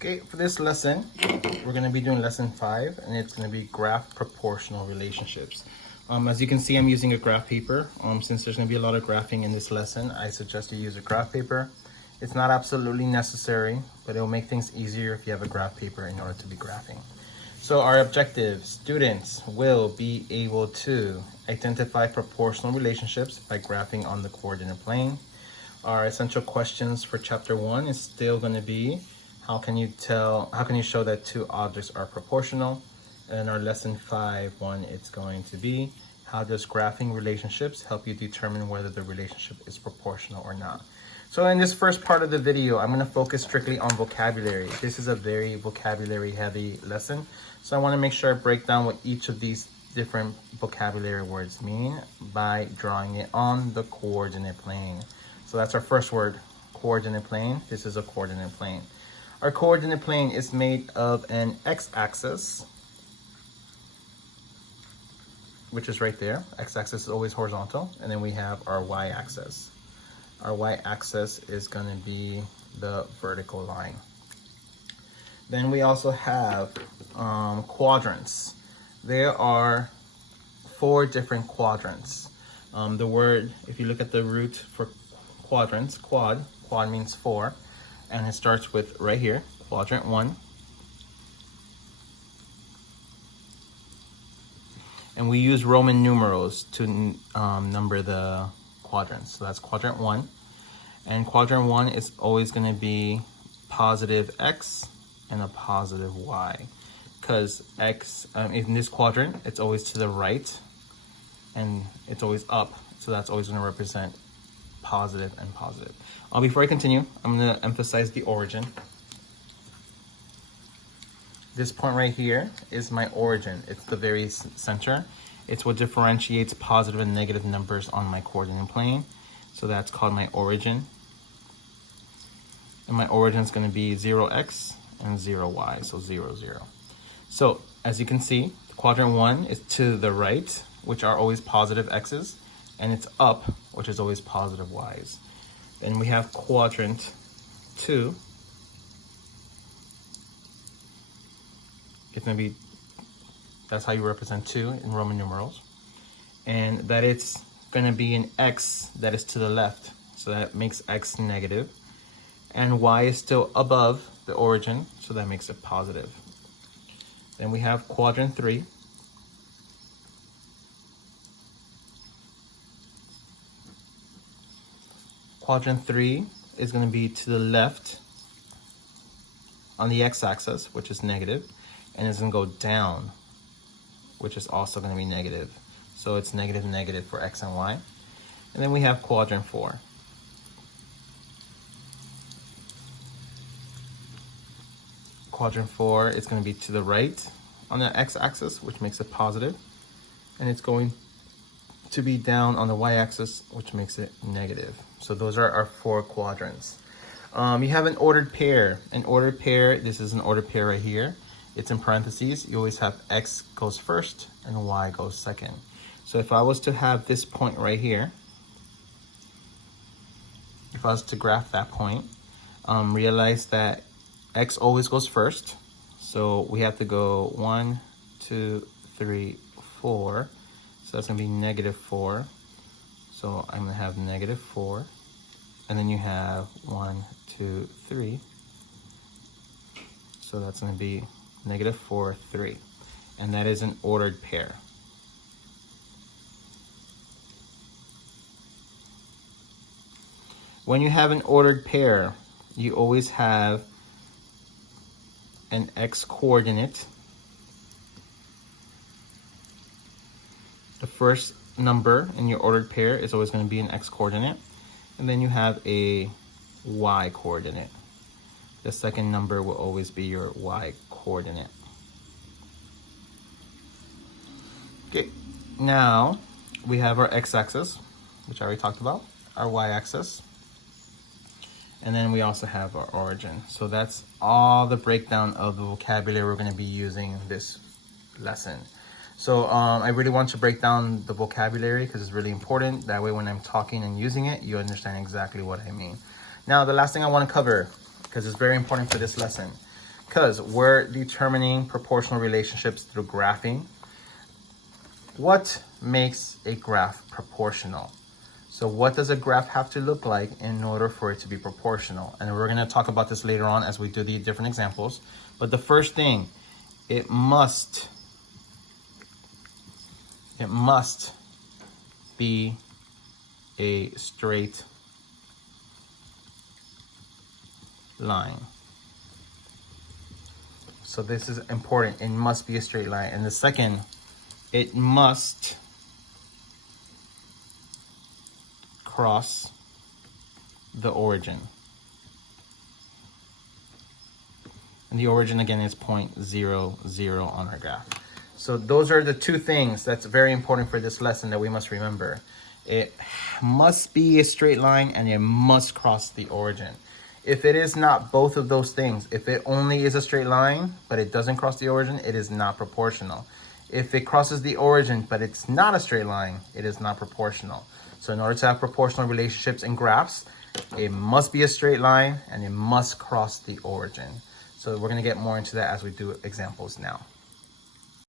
Okay, for this lesson, we're going to be doing lesson 5, and it's going to be graph proportional relationships. As you can see, I'm using a graph paper. Since there's going to be a lot of graphing in this lesson, I suggest you use a graph paper. It's not absolutely necessary, but it'll make things easier if you have a graph paper in order to be graphing. So our objective, students will be able to identify proportional relationships by graphing on the coordinate plane. Our essential questions for chapter 1 is still going to be, how can you show that two objects are proportional? And our lesson 5.1, it's going to be, how does graphing relationships help you determine whether the relationship is proportional or not? So in this first part of the video, I'm going to focus strictly on vocabulary. This is a very vocabulary heavy lesson. So I want to make sure I break down what each of these different vocabulary words mean by drawing it on the coordinate plane. So that's our first word, coordinate plane. This is a coordinate plane. Our coordinate plane is made of an x-axis, which is right there. X-axis is always horizontal. And then we have our y-axis. Our y-axis is going to be the vertical line. Then we also have quadrants. There are 4 different quadrants. The word, if you look at the root for quadrants, quad means 4. And it starts with right here, quadrant 1. And we use Roman numerals to number the quadrants. So that's quadrant 1. And quadrant 1 is always going to be positive x and a positive y. Because x, in this quadrant, it's always to the right and it's always up. So that's always going to represent positive and positive. Before I continue, I'm going to emphasize the origin. This point right here is my origin. It's the very center. It's what differentiates positive and negative numbers on my coordinate plane. So that's called my origin. And my origin is going to be 0x and 0y, so 0, 0. So as you can see, quadrant 1 is to the right, which are always positive x's, and it's up, which is always positive y's. Then we have quadrant 2. It's going to be, that's how you represent 2 in Roman numerals. And that it's going to be an x that is to the left. So that makes x negative. And y is still above the origin, so that makes it positive. Then we have quadrant 3. Quadrant 3 is going to be to the left on the x-axis, which is negative, and it's going to go down, which is also going to be negative. So it's negative, negative for x and y. And then we have quadrant 4. Quadrant 4 is going to be to the right on the x-axis, which makes it positive, and it's going to be down on the y-axis, which makes it negative. So those are our 4 quadrants. You have an ordered pair. An ordered pair, this is an ordered pair right here. It's in parentheses. You always have x goes first and y goes second. So if I was to have this point right here, if I was to graph that point, realize that x always goes first. So we have to go 1, 2, 3, 4. So that's going to be negative 4. So I'm going to have negative 4. And then you have 1, 2, 3. So that's going to be negative 4, 3. And that is an ordered pair. When you have an ordered pair, you always have an x coordinate. The first number in your ordered pair is always going to be an x coordinate, and then you have a y coordinate. The second number will always be your y coordinate. Okay, now we have our x-axis, which I already talked about, our y-axis, and then we also have our origin. So that's all the breakdown of the vocabulary we're going to be using this lesson. So I really want to break down the vocabulary because it's really important. That way when I'm talking and using it, you understand exactly what I mean. Now, the last thing I want to cover, because it's very important for this lesson. because we're determining proportional relationships through graphing. What makes a graph proportional? So what does a graph have to look like in order for it to be proportional? And we're going to talk about this later on as we do the different examples. But the first thing, it must be a straight line. So this is important. It must be a straight line. And the second, it must cross the origin. And the origin again is 0.00 on our graph. So those are the two things that's very important for this lesson that we must remember. It must be a straight line and it must cross the origin. If it is not both of those things, if it only is a straight line, but it doesn't cross the origin, it is not proportional. If it crosses the origin, but it's not a straight line, it is not proportional. So in order to have proportional relationships in graphs, it must be a straight line and it must cross the origin. So we're going to get more into that as we do examples now.